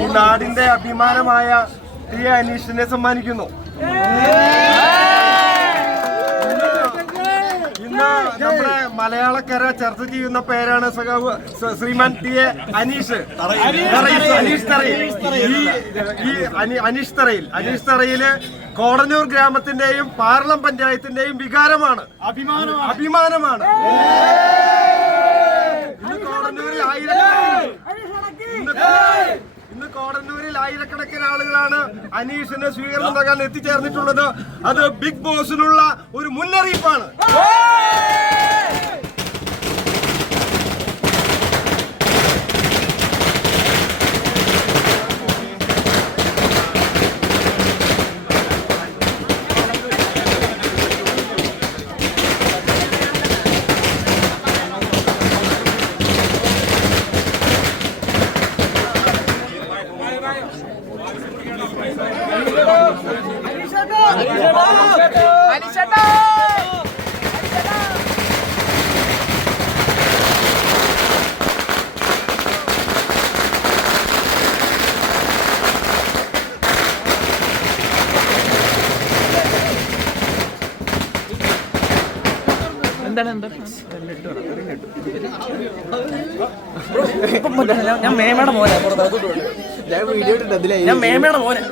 ഈ നാടിന്റെ അഭിമാനമായ ടി എ അനീഷിനെ സമ്മാനിക്കുന്നു. ഇന്ന് നമ്മുടെ മലയാളക്കര ചർച്ച ചെയ്യുന്ന പേരാണ് സഖാവ് ശ്രീമാൻ ടി എ അനീഷ്. അനീഷ് തറയിൽ. ഈ ഈ അനീഷ് തറയിൽ. അനീഷ് തറയിൽ കോടന്നൂർ ഗ്രാമത്തിന്റെയും പാർലം പഞ്ചായത്തിന്റെയും വികാരമാണ്. അഭിമാനമാണ് ഇന്ന് കോടന്നൂരിൽ ആയിരക്കണക്കിന് ഇന്ന് ഇന്ന് കോടന്നൂരിൽ ആയിരക്കണക്കിന് ആളുകളാണ് അനീഷിന് സ്വീകരണം നൽകാൻ എത്തിച്ചേർന്നിട്ടുള്ളത്. അത് ബിഗ് ബോസിനുള്ള ഒരു മുന്നറിയിപ്പാണ്. എന്താണ് ഞാൻ- ഞാൻ മേമയുടെ മോനെ. ഞാൻ മേമയുടെ മോനെ.